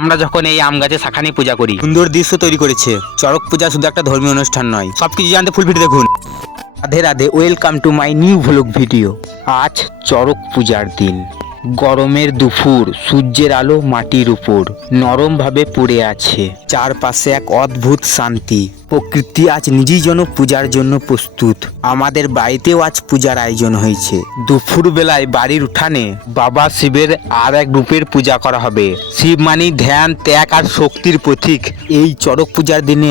আমরা যখন এই আম গাছে শাখা নিয়ে পূজা করি, সুন্দর দৃশ্য তৈরি করেছে। চড়ক পূজা শুধু একটা ধর্মীয় অনুষ্ঠান নয়, সবকিছু জানতে ফুল ভিডিও দেখুন। Radhe Radhe, welcome to my new vlog video. আজ চড়ক পূজার দিন, গরমের দুপুর, সূর্যের আলো মাটির উপর নরমভাবে পড়ে আছে। চারপাশে এক অদ্ভুত শান্তি। প্রকৃতি আজ নিজেই যেন পূজার জন্য প্রস্তুত। আমাদের বাড়িতেও আজ পূজার আয়োজন হয়েছে। দুপুর বেলায় বাড়ির উঠানে বাবা শিবের আর এক রূপের পূজা করা হবে। শিব মানে ধ্যান, ত্যাগ আর শক্তির প্রতীক। এই চড়ক পূজার দিনে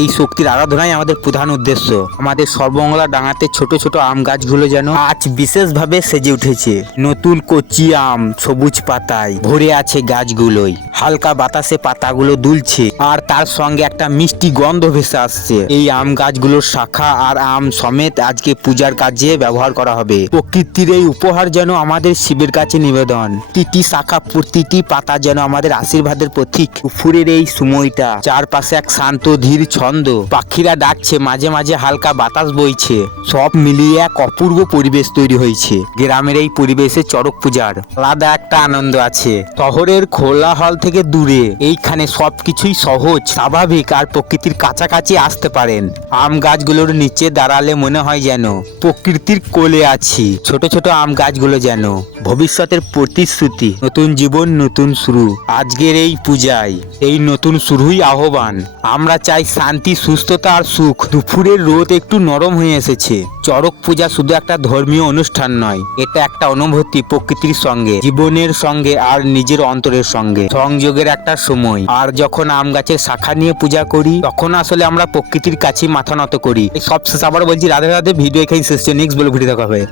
এই শক্তির আরাধনাই আমাদের প্রধান উদ্দেশ্য। আমাদের সর্বমঙ্গলা ডাঙাতে ছোট ছোট আম গাছগুলো যেন আজ বিশেষভাবে সেজে উঠেছে। নতুন কচি আম সবুজ পাতায় ভরে আছে গাছগুলোই। হালকা বাতাসে পাতাগুলো দুলছে আর তার সঙ্গে একটা মিষ্টি গন্ধ ভেসে আসছে। এই আম গাছগুলোর শাখা আর আম সমেত আজকে পূজার কাজে ব্যবহার করা হবে। প্রকৃতির এই উপহার যেন আমাদের শিবের কাছে নিবেদন। প্রতিটি শাখা, প্রতিটি পাতা যেন আমাদের আশীর্বাদের প্রতীক। দুপুরের এই সময়টা, চারপাশে এক শান্ত ধীর ছন্দ, পাখিরা ডাকছে, মাঝে মাঝে হালকা বাতাস বইছে। সব মিলিয়ে এক অপূর্ব পরিবেশ তৈরি হয়েছে। গ্রামের এই পরিবেশে চড়ক পূজার আলাদা একটা আনন্দ আছে। শহরের খোলাহল থেকে দূরে এইখানে সবকিছুই সহজ, স্বাভাবিক আর প্রকৃতির কাছাকাছি আসতে পারেন। আম গাছগুলোর নিচে দাঁড়ালে মনে হয় যেন প্রকৃতির কোলে আছি। ছোট ছোট আম গাছগুলো যেন ভবিষ্যতের প্রতিশ্রুতি। নতুন জীবন, নতুন শুরু। আজকের এই পূজায় এই নতুন শুরুই আহ্বান। আমরা চাই শান্তি, সুস্থতা আর সুখ। দুপুরের রোদ একটু নরম হয়ে এসেছে। চড়ক পূজা শুধু একটা ধর্মীয় অনুষ্ঠান নয়, এটা একটা অনুভূতি, প্রকৃতির সঙ্গে, জীবনের সঙ্গে আর নিজের অন্তরের সঙ্গে সংযোগের একটা সময়। আর যখন আম গাছের শাখা নিয়ে পূজা করি, তখন আসলে আমরা প্রকৃতির কাছে মাথা নত করি। সব শেষ আবার বলছি, রাধে রাধে। ভিডিও এখানে শেষ, নেক্সট বলে ভিডিও দেখা হবে।